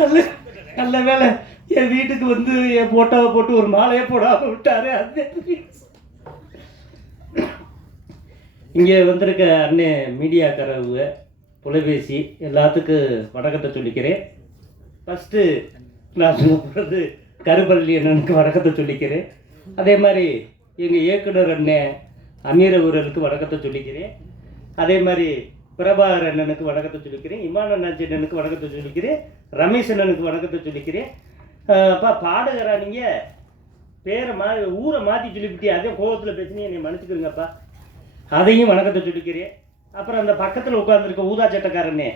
நல்ல நல்ல வேலை என் வீட்டுக்கு வந்து என் போட்டோவை போட்டு ஒரு மாலையை போடாம விட்டாரு அது இங்கே வந்திருக்க அண்ணே மீடியாக்காரவங்க தொலைபேசி எல்லாத்துக்கும் வணக்கத்தை சொல்லிக்கிறேன். ஃபஸ்ட்டு நான் சொல்கிறது கருப்பள்ளி அண்ணனுக்கு வணக்கத்தை சொல்லிக்கிறேன். அதே மாதிரி எங்கள் இயக்குனர் அண்ணன் அமீர வணக்கத்தை சொல்லிக்கிறேன். அதே மாதிரி பிரபாகர் அண்ணனுக்கு வணக்கத்தை சொல்லிக்கிறேன் இமான் அண்ணாச்சி அண்ணனுக்கு வணக்கத்தை சொல்லிக்கிறேன் ரமேஷ் அண்ணனுக்கு வணக்கத்தை சொல்லிக்கிறேன். அப்பா பாடகரா நீங்கள் பேரை மா ஊரை மாற்றி சொல்லிவிட்டு அதே கோபத்தில் பேசினே என்னை மன்னிச்சுக்கிறீங்கப்பா அதையும் வணக்கத்தை சொல்லிக்கிறேன். அப்புறம் அந்த பக்கத்தில் உட்காந்துருக்க ஊதா சட்டக்காரனே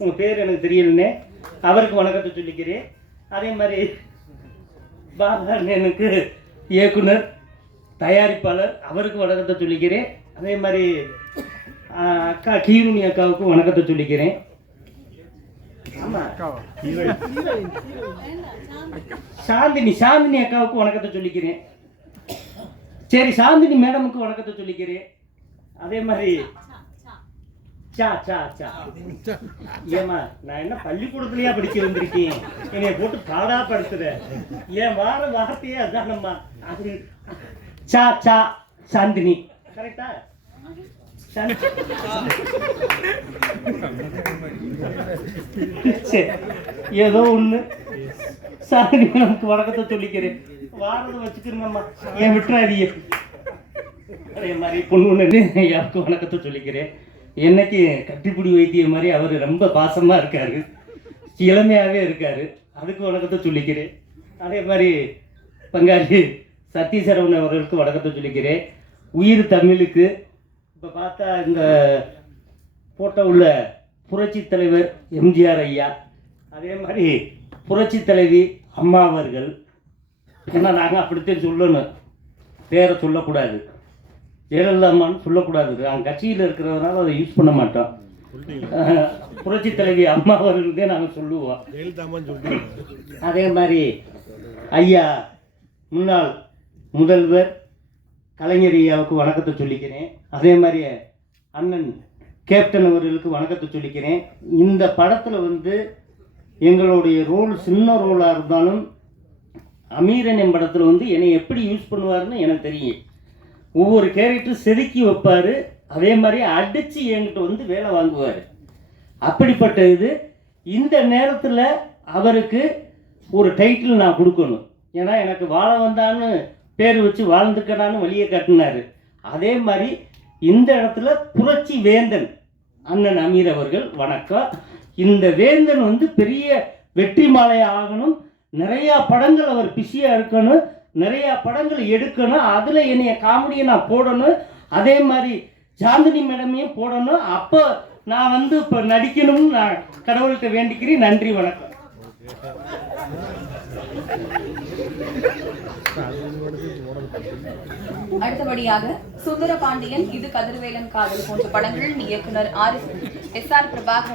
உங்கள் பேர் எனக்கு தெரியலனே அவருக்கு வணக்கத்தை சொல்லிக்கிறேன். அதே மாதிரி பாபா அண்ணனுக்கு இயக்குனர் தயாரிப்பாளர் அவருக்கு வணக்கத்தை சொல்லிக்கிறேன். அதே மாதிரி அக்கா கீருணி அக்காவுக்கும் வணக்கத்தை சொல்லிக்கிறேன். சாந்தினி சாந்தினி அக்காவுக்கு வணக்கத்தை சொல்லிக்கிறேன். சரி சாந்தினி மேடமுக்கு வணக்கத்தை சொல்லிக்கிறேன். அதே மாதிரி சா சா சா. ஏமா நான் என்ன பள்ளிக்கூடத்துலயா படிக்க வந்திருக்கேன்? என்னைய போட்டு பாடா படுத்துற ஏன் வார வார்த்தையே அதானம்மா. அது சா சா சாந்தினி. கரெக்டா ஏதோ ஒண்ணு. சாரி நமக்கு வணக்கத்தை சொல்லிக்கிறேன். வாரதை வச்சுக்கிறேங்கம்மா ஏன் விட்டுறாதீங்க. அதே மாதிரி பொண்ணு யாருக்கும் வணக்கத்தை சொல்லிக்கிறேன். என்னைக்கு கட்டிப்பிடி வைத்திய மாதிரி அவர் ரொம்ப பாசமாக இருக்காரு. இளமையாகவே இருக்காரு. அதுக்கு வணக்கத்தை சொல்லிக்கிறேன். அதே மாதிரி பங்காளி சத்தீசரவன் அவர்களுக்கு வணக்கத்தை சொல்லிக்கிறேன். உயிர் தமிழுக்கு இப்போ பார்த்தா இந்த போட்டோ உள்ள புரட்சி தலைவர் எம்ஜிஆர் ஐயா அதே மாதிரி புரட்சி தலைவி அம்மா அவர்கள். ஏன்னா நாங்கள் அப்படித்தான் சொல்லணும். பேரை சொல்லக்கூடாது. ஜெயலலிதா அம்மான்னு சொல்லக்கூடாது. நாங்கள் கட்சியில் இருக்கிறதுனால அதை யூஸ் பண்ண மாட்டோம். புரட்சி தலைவி அம்மா அவர்களுக்கே நாங்கள் சொல்லுவோம். அதே மாதிரி ஐயா முன்னாள் முதல்வர் கலைஞர் ஐயாவுக்கு வணக்கத்தை சொல்லிக்கிறேன். அதே மாதிரி அண்ணன் கேப்டன் அவர்களுக்கு வணக்கத்தை சொல்லிக்கிறேன். இந்த படத்தில் வந்து எங்களுடைய ரோல் சின்ன ரோலாக இருந்தாலும் அமீரன் என் படத்தில் வந்து என்னை எப்படி யூஸ் பண்ணுவாருன்னு எனக்கு தெரியும். ஒவ்வொரு கேரக்டரும் செதுக்கி வைப்பார். அதே மாதிரி அடித்து என்கிட்ட வந்து வேலை வாங்குவார். அப்படிப்பட்ட இது இந்த நேரத்தில் அவருக்கு ஒரு டைட்டில் நான் கொடுக்கணும். ஏன்னா எனக்கு வாழ வந்தான்னு பேர் வச்சு வாழ்ந்துக்கடான்னு வழியை கட்டினார். அதே மாதிரி இந்த இடத்துல புரட்சி வேந்தன் அண்ணன் அமீர் அவர்கள் வணக்கம். இந்த வேந்தன் வந்து பெரிய வெற்றி மாலை ஆகணும். நிறையா படங்கள் அவர் பிஸியாக இருக்கணும். நிறையா படங்கள் எடுக்கணும். அதில் என்னைய காமெடியை நான் போடணும். அதே மாதிரி சாந்தினி மேடமையும் போடணும். அப்போ நான் வந்து இப்போ நடிக்கணும்னு நான் கடவுள்கிட்ட வேண்டிக்கிறேன். நன்றி வணக்கம். அடுத்தபடியாக சுந்தர பாண்டியன் இது கதிர்வேலன் காதல் போன்ற படங்களில் இயக்குனர் ஆர் எஸ் ஆர் பிரபாகர்